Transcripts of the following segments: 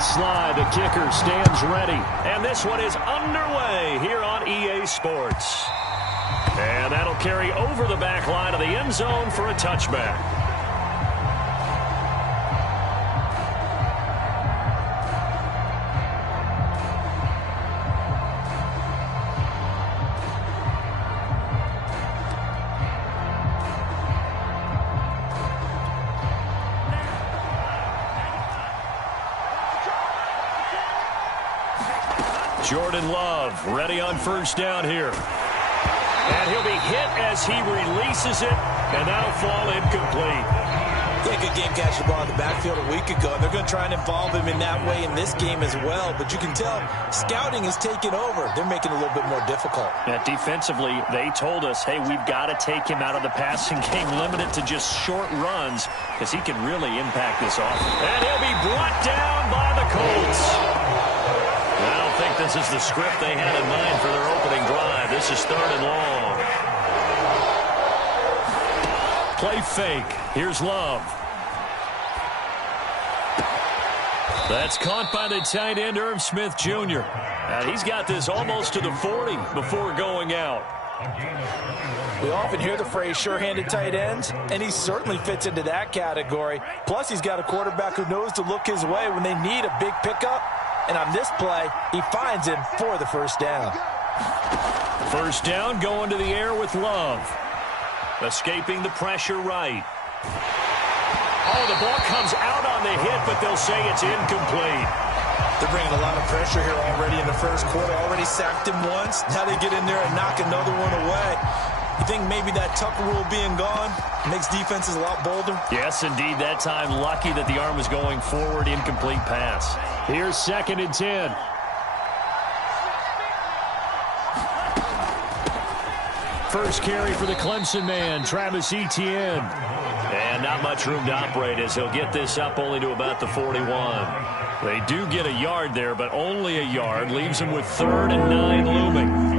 slide. The kicker stands ready. And this one is underway here on EA Sports. And that'll carry over the back line of the end zone for a touchback. Jordan Love ready on first down here. And he'll be hit as he releases it, and that'll fall incomplete. Yeah, good game catching the ball in the backfield a week ago, and they're going to try and involve him in that way in this game as well. But you can tell scouting is taking over. They're making it a little bit more difficult. Yeah, defensively, they told us, hey, we've got to take him out of the passing game, limit it to just short runs, because he can really impact this offense. And he'll be brought down by the Colts. I don't think this is the script they had in mind for their opening drive. This is 3rd and long. Play fake. Here's Love. That's caught by the tight end, Irv Smith Jr. And he's got this almost to the 40 before going out. We often hear the phrase sure-handed tight ends, and he certainly fits into that category. Plus, he's got a quarterback who knows to look his way when they need a big pickup. And on this play, he finds him for the first down. First down going to the air with Love. Escaping the pressure right. Oh, the ball comes out on the hit, but they'll say it's incomplete. They're bringing a lot of pressure here already in the first quarter. Already sacked him once. Now they get in there and knock another one away. You think maybe that Tucker rule being gone makes defenses a lot bolder? Yes, indeed. That time, lucky that the arm was going forward. Incomplete pass. Here's 2nd and 10. First carry for the Clemson man, Travis Etienne. And not much room to operate as he'll get this up only to about the 41. They do get a yard there, but only a yard. Leaves him with 3rd and 9 looming.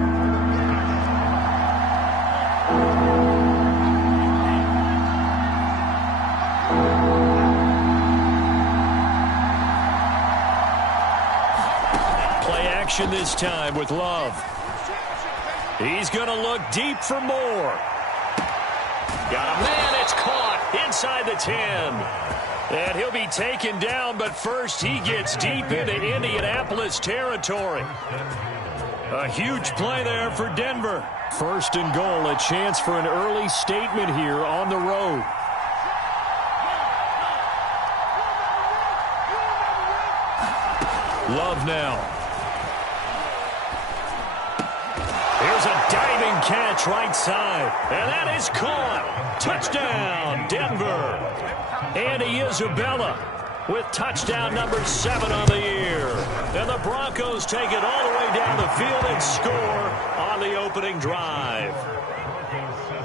This time with Love. He's going to look deep for more. Got a man, it's caught inside the 10. And he'll be taken down, but first he gets deep into Indianapolis territory. A huge play there for Denver. 1st and goal, a chance for an early statement here on the road. Love now. Here's a diving catch right side. And that is caught. Touchdown, Denver. Andy Isabella with touchdown number 7 on the year. And the Broncos take it all the way down the field and score on the opening drive.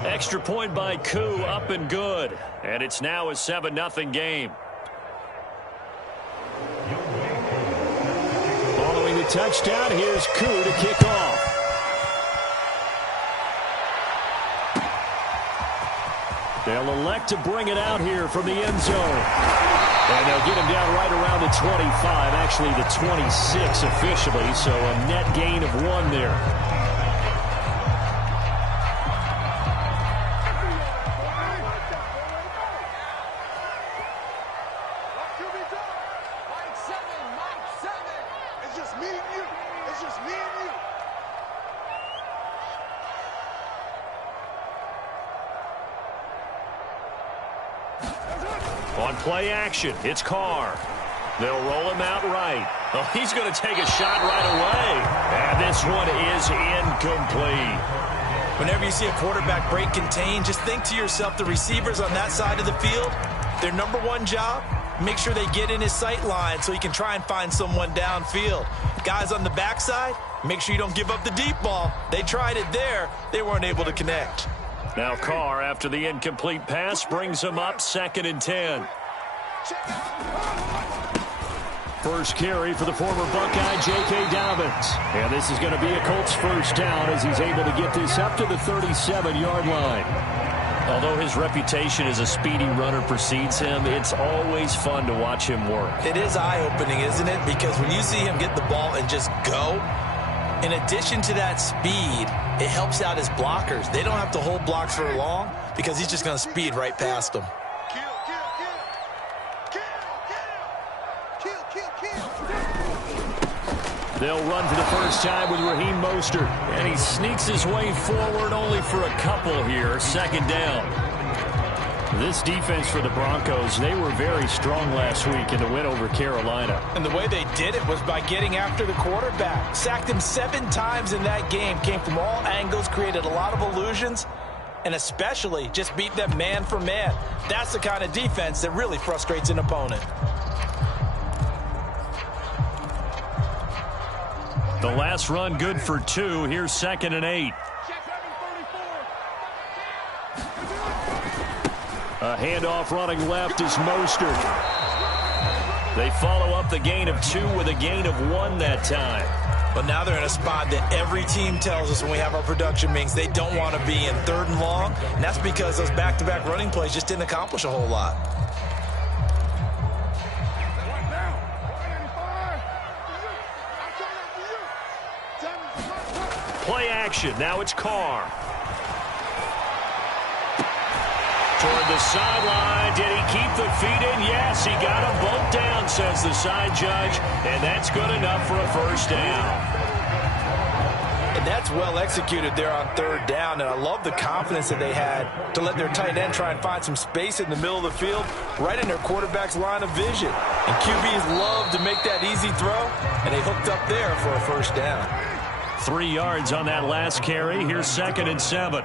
Extra point by Koo, up and good. And it's now a 7-0 game. Following the touchdown, here's Koo to kick off. They'll elect to bring it out here from the end zone. And they'll get him down right around the 25, actually the 26 officially, so a net gain of 1 there. On play action, it's Carr. They'll roll him out right. Oh, he's going to take a shot right away. And this one is incomplete. Whenever you see a quarterback break contain, just think to yourself, the receivers on that side of the field, their number one job, make sure they get in his sight line so he can try and find someone downfield. Guys on the backside, make sure you don't give up the deep ball. They tried it there. They weren't able to connect. Now Carr, after the incomplete pass, brings him up 2nd and 10. First carry for the former Buckeye, J.K. Dobbins. And this is going to be a Colts first down as he's able to get this up to the 37-yard line. Although his reputation as a speedy runner precedes him, it's always fun to watch him work. It is eye-opening, isn't it? Because when you see him get the ball and just go, in addition to that speed, it helps out his blockers. They don't have to hold blocks for long because he's just going to speed right past them. They'll run for the first time with Raheem Mostert. And he sneaks his way forward only for a couple here. Second down. This defense for the Broncos, they were very strong last week in the win over Carolina. And the way they did it was by getting after the quarterback. Sacked him 7 times in that game. Came from all angles, created a lot of illusions, and especially just beat them man for man. That's the kind of defense that really frustrates an opponent. The last run good for 2. Here's 2nd and 8. A handoff running left is Mostert. They follow up the gain of 2 with a gain of 1 that time. But now they're in a spot that every team tells us when we have our production meetings they don't want to be in, 3rd and long. And that's because those back-to-back running plays just didn't accomplish a whole lot. Play action. Now it's Carr. Toward the sideline. Did he keep the feet in? Yes, he got them both down, says the side judge. And that's good enough for a first down. And that's well executed there on 3rd down. And I love the confidence that they had to let their tight end try and find some space in the middle of the field, right in their quarterback's line of vision. And QBs love to make that easy throw, and they hooked up there for a first down. 3 yards on that last carry. Here's 2nd and 7.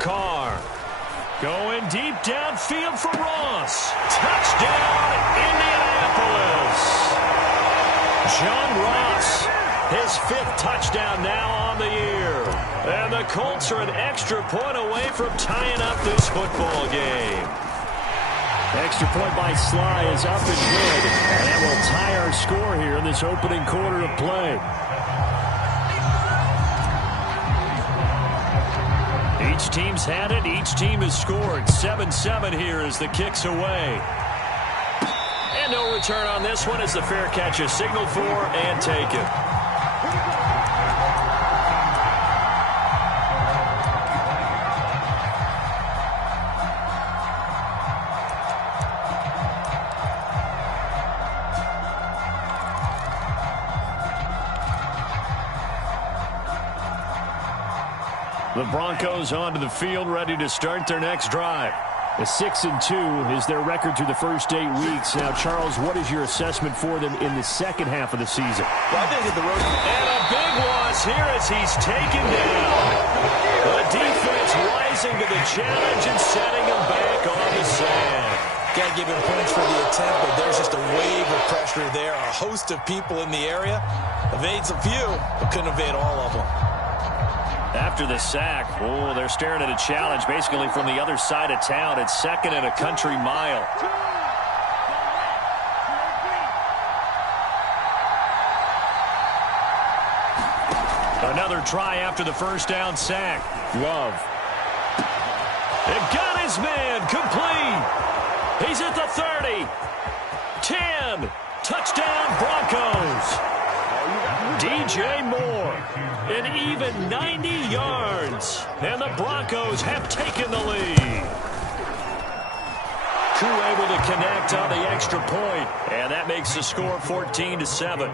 Carr going deep downfield for Ross. Touchdown, Indianapolis. John Ross, his 5th touchdown now on the year. And the Colts are an extra point away from tying up this football game. Extra point by Sly is up and good. And that will tie our score here in this opening quarter of play. Each team's had it. Each team has scored. 7-7 here as the kick's away. And no return on this one as the fair catch is signaled for and taken. The Broncos onto the field, ready to start their next drive. A 6-2 is their record through the first 8 weeks. Now, Charles, what is your assessment for them in the second half of the season? Well, I think that the road... And a big loss here as he's taken down. The defense rising to the challenge and setting him back on the sand. Got to give him points for the attempt, but there's just a wave of pressure there. A host of people in the area. Evades a few, but couldn't evade all of them. After the sack, oh, they're staring at a challenge basically from the other side of town. It's 2nd and a country mile. Another try after the first down sack. Love. They've got his man complete. He's at the 30. 10. Touchdown Broncos. DJ Moore. An even 90 yards. And the Broncos have taken the lead. Koo able to connect on the extra point. And that makes the score 14-7.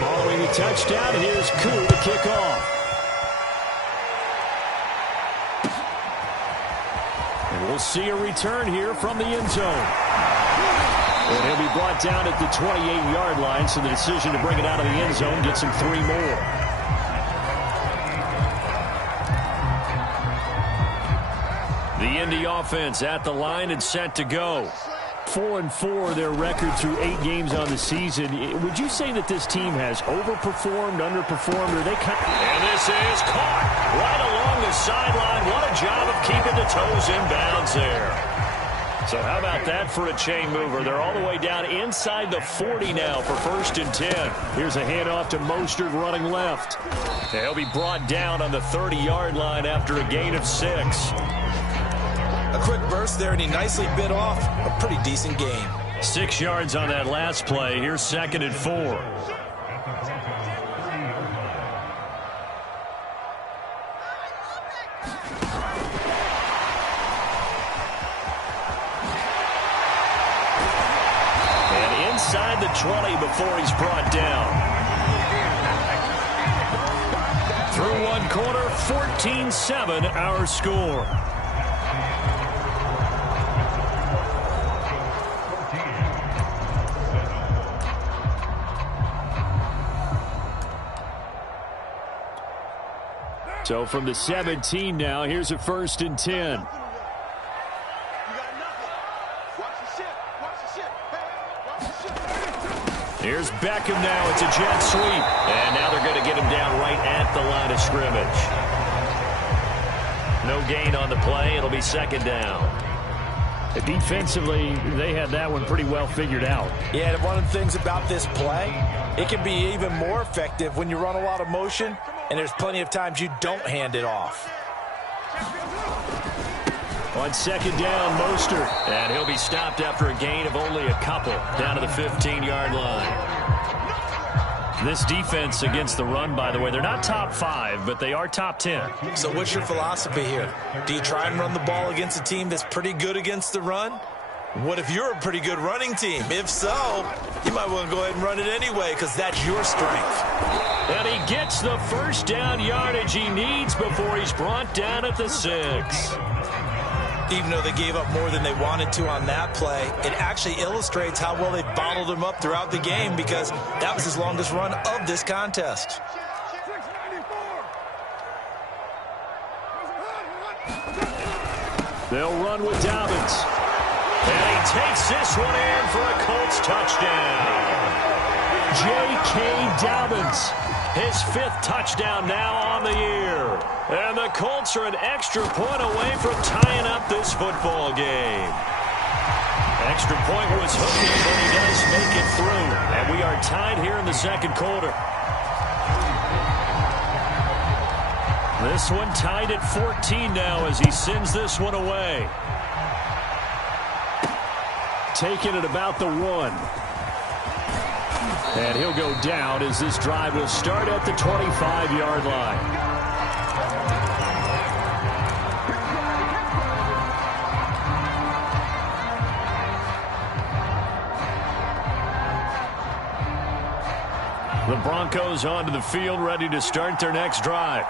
Following the touchdown, here's Koo to kick off. And we'll see a return here from the end zone. And he'll be brought down at the 28-yard line, so the decision to bring it out of the end zone gets him 3 more. The Indy offense at the line and set to go. 4-4 their record through 8 games on the season. Would you say that this team has overperformed, underperformed, or they kind of... And this is caught right along the sideline. What a job of keeping the toes in bounds there. So how about that for a chain mover? They're all the way down inside the 40 now for 1st and 10. Here's a handoff to Mostert running left. He'll be brought down on the 30-yard line after a gain of 6. A quick burst there, and he nicely bit off a pretty decent gain. 6 yards on that last play. Here's 2nd and 4. Inside the 20 before he's brought down. Through one quarter, 14-7 our score. So from the 17 now, here's a 1st and 10. Here's Beckham now. It's a jet sweep. And now they're going to get him down right at the line of scrimmage. No gain on the play. It'll be 2nd down. Defensively, they had that one pretty well figured out. Yeah, and one of the things about this play, it can be even more effective when you run a lot of motion, and there's plenty of times you don't hand it off. On 2nd down, Mostert. And he'll be stopped after a gain of only a couple down to the 15-yard line. This defense against the run, by the way, they're not top 5, but they are top 10. So what's your philosophy here? Do you try and run the ball against a team that's pretty good against the run? What if you're a pretty good running team? If so, you might want to go ahead and run it anyway because that's your strength. And he gets the 1st down yardage he needs before he's brought down at the 6. Even though they gave up more than they wanted to on that play, it actually illustrates how well they bottled him up throughout the game because that was his longest run of this contest. They'll run with Dobbins. And he takes this one in for a Colts touchdown. J.K. Dobbins, his 5th touchdown now on the year. And the Colts are an extra point away from tying up this football game. Extra point was hooking, but he does make it through. And we are tied here in the 2nd quarter. This one tied at 14 now as he sends this one away. Taking it about the 1. And he'll go down as this drive will start at the 25-yard line. The Broncos onto the field, ready to start their next drive.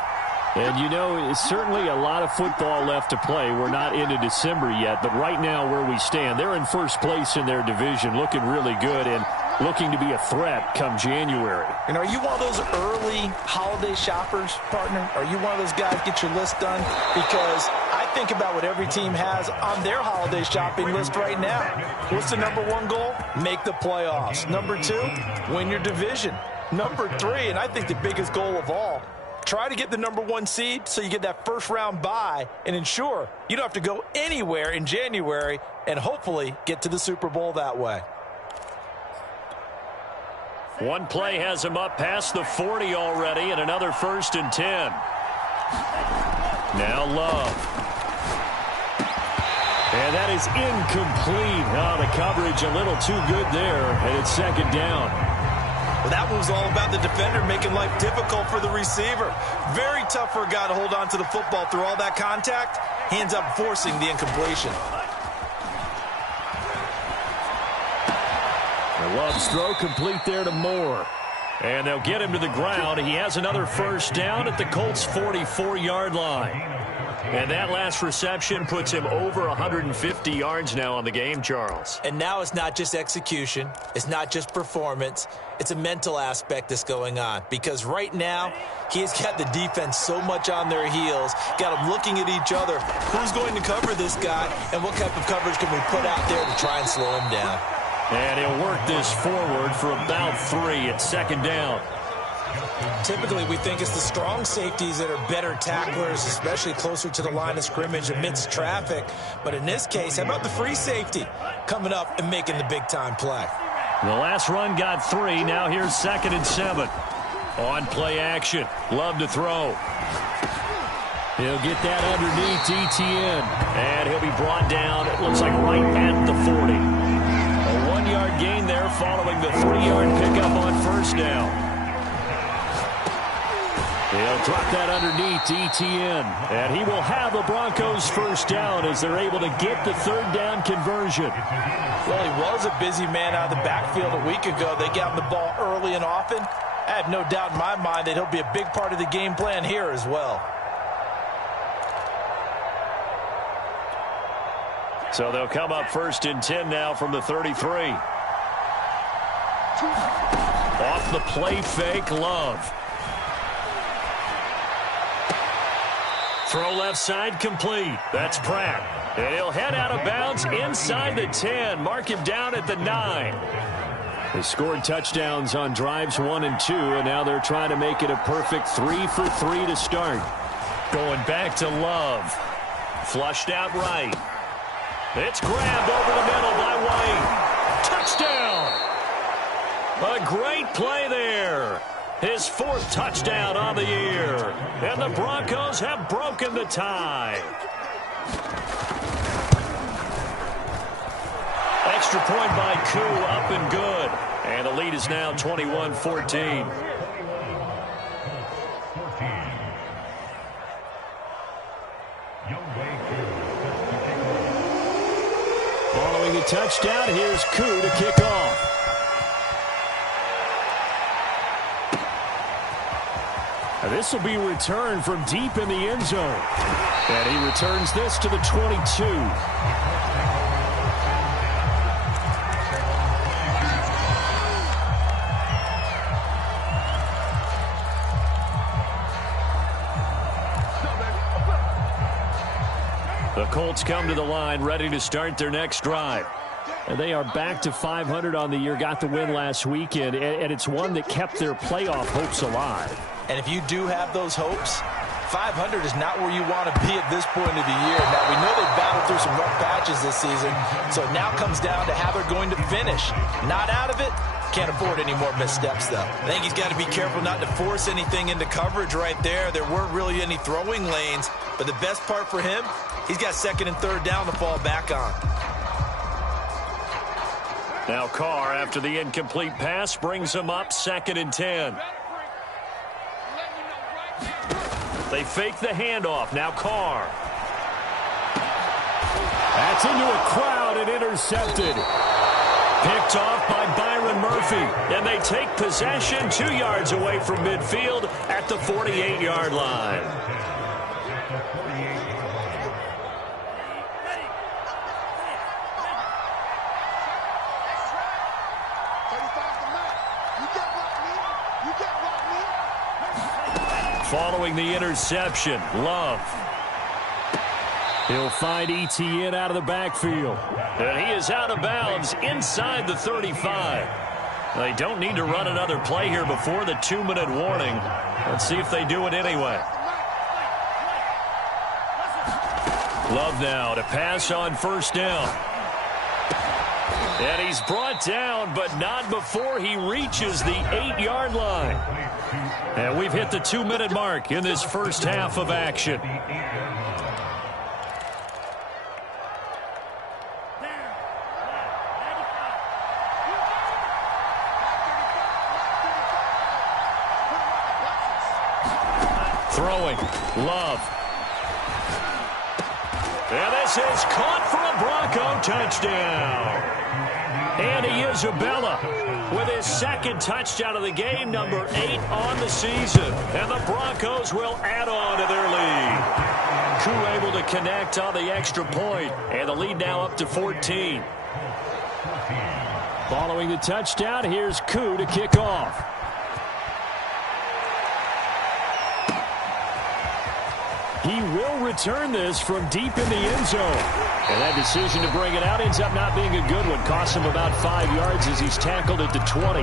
And, you know, it's certainly a lot of football left to play. We're not into December yet, but right now where we stand, they're in 1st place in their division, looking really good and looking to be a threat come January. And are you one of those early holiday shoppers, partner? Are you one of those guys get your list done? Because I think about what every team has on their holiday shopping list right now. What's the #1 goal? Make the playoffs. #2, win your division. #3, and I think the biggest goal of all, try to get the #1 seed so you get that 1st-round bye and ensure you don't have to go anywhere in January and hopefully get to the Super Bowl that way. One play has him up past the 40 already and another 1st and 10. Now Love. And that is incomplete. Oh, the coverage a little too good there, and it's 2nd down. Well, that was all about the defender making life difficult for the receiver. Very tough for a guy to hold on to the football through all that contact. He ends up forcing the incompletion. Love's throw complete there to Moore. And they'll get him to the ground. He has another 1st down at the Colts' 44-yard line. And that last reception puts him over 150 yards now on the game, Charles. And now it's not just execution. It's not just performance. It's a mental aspect that's going on. Because right now, he's got the defense so much on their heels, got them looking at each other. Who's going to cover this guy, and what type of coverage can we put out there to try and slow him down? And he'll work this forward for about 3 at 2nd down. Typically, we think it's the strong safeties that are better tacklers, especially closer to the line of scrimmage amidst traffic. But in this case, how about the free safety coming up and making the big-time play? The last run got 3. Now here's 2nd and 7. On play action. Love to throw. He'll get that underneath ETN. And he'll be brought down, it looks like right at the 40. A 1-yard gain there following the 3-yard pickup on 1st down. He'll drop that underneath ETN. And he will have the Broncos 1st down as they're able to get the 3rd down conversion. Well, he was a busy man out of the backfield a week ago. They got him the ball early and often. I have no doubt in my mind that he'll be a big part of the game plan here as well. So they'll come up 1st and 10 now from the 33. Off the play fake, Love. Throw left side complete. That's Pratt. And he'll head out of bounds inside the 10. Mark him down at the 9. They scored touchdowns on drives 1 and 2, and now they're trying to make it a perfect 3 for 3 to start. Going back to Love. Flushed out right. It's grabbed over the middle by White. Touchdown! A great play there. His 4th touchdown on the year. And the Broncos have broken the tie. Extra point by Koo, up and good. And the lead is now 21-14. Following the touchdown, here's Koo to kick off. This will be returned from deep in the end zone. And he returns this to the 22. The Colts come to the line, ready to start their next drive. And they are back to 500 on the year, got the win last weekend, and it's one that kept their playoff hopes alive. And if you do have those hopes, 500 is not where you want to be at this point of the year. Now, we know they've battled through some rough patches this season, so it now comes down to how they're going to finish. Not out of it. Can't afford any more missteps, though. I think he's got to be careful not to force anything into coverage right there. There weren't really any throwing lanes, but the best part for him, he's got 2nd and 3rd down to fall back on. Now Carr, after the incomplete pass, brings him up 2nd and 10. They fake the handoff. Now Carr. That's into a crowd and intercepted. Picked off by Byron Murphy. And they take possession 2 yards away from midfield at the 48-yard line. Following the interception, Love. He'll find ETN out of the backfield. And he is out of bounds inside the 35. They don't need to run another play here before the 2-minute warning. Let's see if they do it anyway. Love now to pass on 1st down. And he's brought down, but not before he reaches the 8-yard line. And we've hit the 2-minute mark in this first half of action. Throwing, Love. And this is caught for a Bronco touchdown. Andy Isabella with his 2nd touchdown of the game, number 8 on the season. And the Broncos will add on to their lead. Koo able to connect on the extra point, and the lead now up to 14. Following the touchdown, here's Koo to kick off. He will return this from deep in the end zone. And that decision to bring it out ends up not being a good one. Costs him about 5 yards as he's tackled at the 20.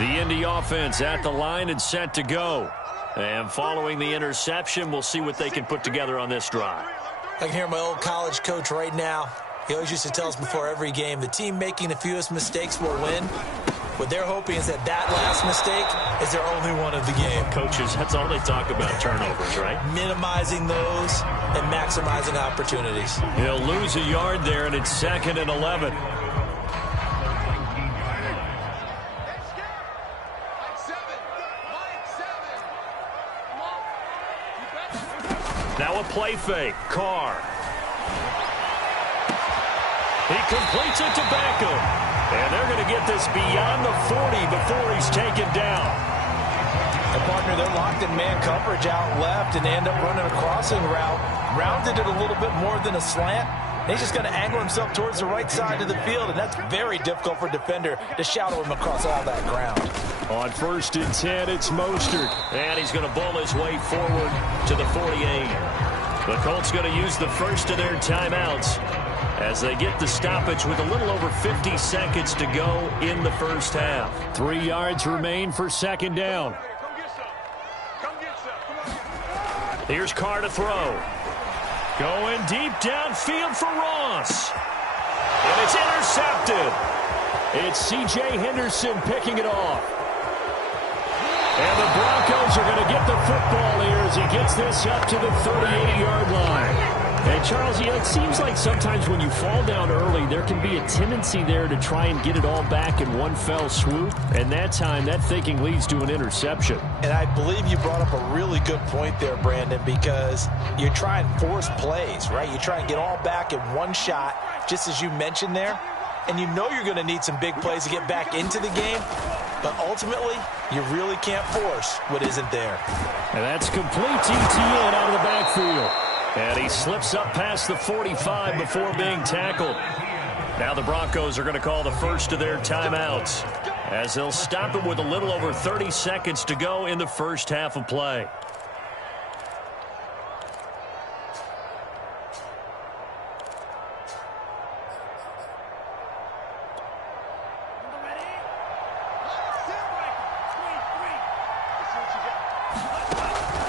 The Indy offense at the line and set to go. And following the interception, we'll see what they can put together on this drive. I can hear my old college coach right now. He always used to tell us before every game, the team making the fewest mistakes will win. What they're hoping is that last mistake is their only one of the game. Coaches, that's all they talk about, turnovers, right? Minimizing those and maximizing opportunities. He'll lose a yard there, and it's 2nd and 11. Now a play fake. Carr. He completes it to Beckham. And they're going to get this beyond the 40 before he's taken down. And partner, they're locked in man coverage out left, and they end up running a crossing route. Rounded it a little bit more than a slant. And he's just going to angle himself towards the right side of the field, and that's very difficult for a defender to shadow him across all that ground. On 1st and 10, it's Mostert. And he's going to bowl his way forward to the 48. The Colts going to use the first of their timeouts as they get the stoppage with a little over 50 seconds to go in the first half. 3 yards remain for 2nd down. Here's Carr to throw. Going deep downfield for Ross. And it's intercepted. It's C.J. Henderson picking it off. And the Broncos are going to get the football here as he gets this up to the 38-yard line. And, Charles, it seems like sometimes when you fall down early, there can be a tendency there to try and get it all back in one fell swoop. And that time, that thinking leads to an interception. And I believe you brought up a really good point there, Brandon, because you're trying to force plays, right? You try and get all back in one shot, just as you mentioned there. And you know you're going to need some big plays to get back into the game. But ultimately, you really can't force what isn't there. And that's complete ETN out of the backfield. And he slips up past the 45 before being tackled. Now the Broncos are going to call the first of their timeouts as they'll stop it with a little over 30 seconds to go in the first half of play.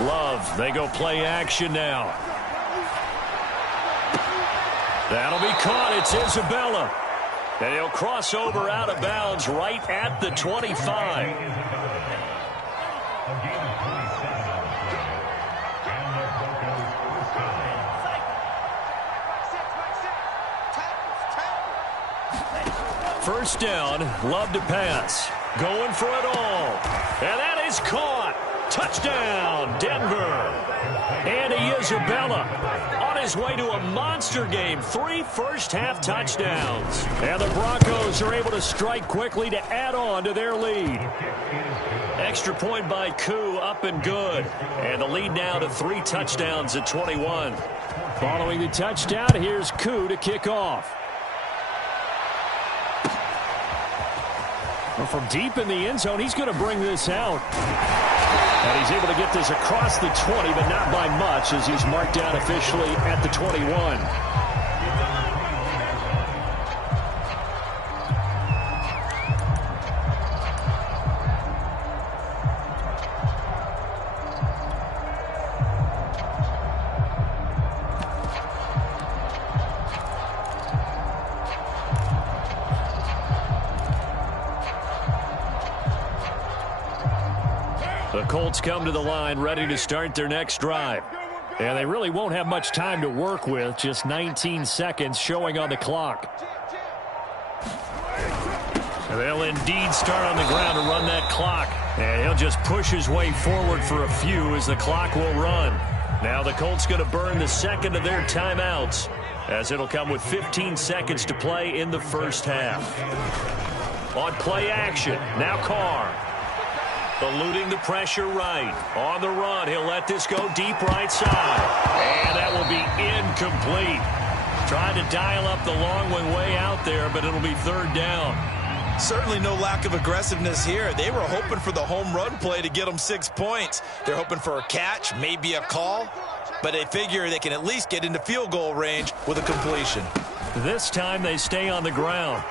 Love, they go play action now. That'll be caught. It's Isabella. And he'll cross over out of bounds right at the 25. First down, Love to pass. Going for it all. And that is caught. Touchdown, Denver. And Isabella on his way to a monster game. 3 first-half touchdowns. And the Broncos are able to strike quickly to add on to their lead. Extra point by Koo, up and good. And the lead now to 3 touchdowns at 21. Following the touchdown, here's Koo to kick off. Well, from deep in the end zone, he's going to bring this out. And he's able to get this across the 20, but not by much, as he's marked down officially at the 21. The Colts come to the line ready to start their next drive. And they really won't have much time to work with, just 19 seconds showing on the clock. They'll indeed start on the ground to run that clock. And he'll just push his way forward for a few as the clock will run. Now the Colts going to burn the second of their timeouts, as it'll come with 15 seconds to play in the first half. On play action, now Carr. Eluding the pressure right. On the run, he'll let this go deep right side. And that will be incomplete. Trying to dial up the long one way out there, but it'll be third down. Certainly no lack of aggressiveness here. They were hoping for the home run play to get them 6 points. They're hoping for a catch, maybe a call, but they figure they can at least get into field goal range with a completion. This time they stay on the ground.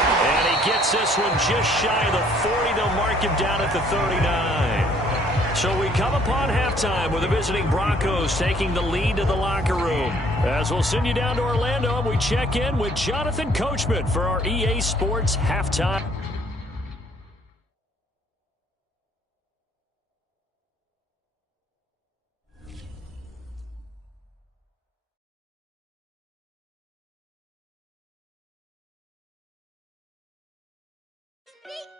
And he gets this one just shy of the 40. They'll mark him down at the 39. So we come upon halftime with the visiting Broncos taking the lead to the locker room. As we'll send you down to Orlando, and we check in with Jonathan Coachman for our EA Sports Halftime. Speak.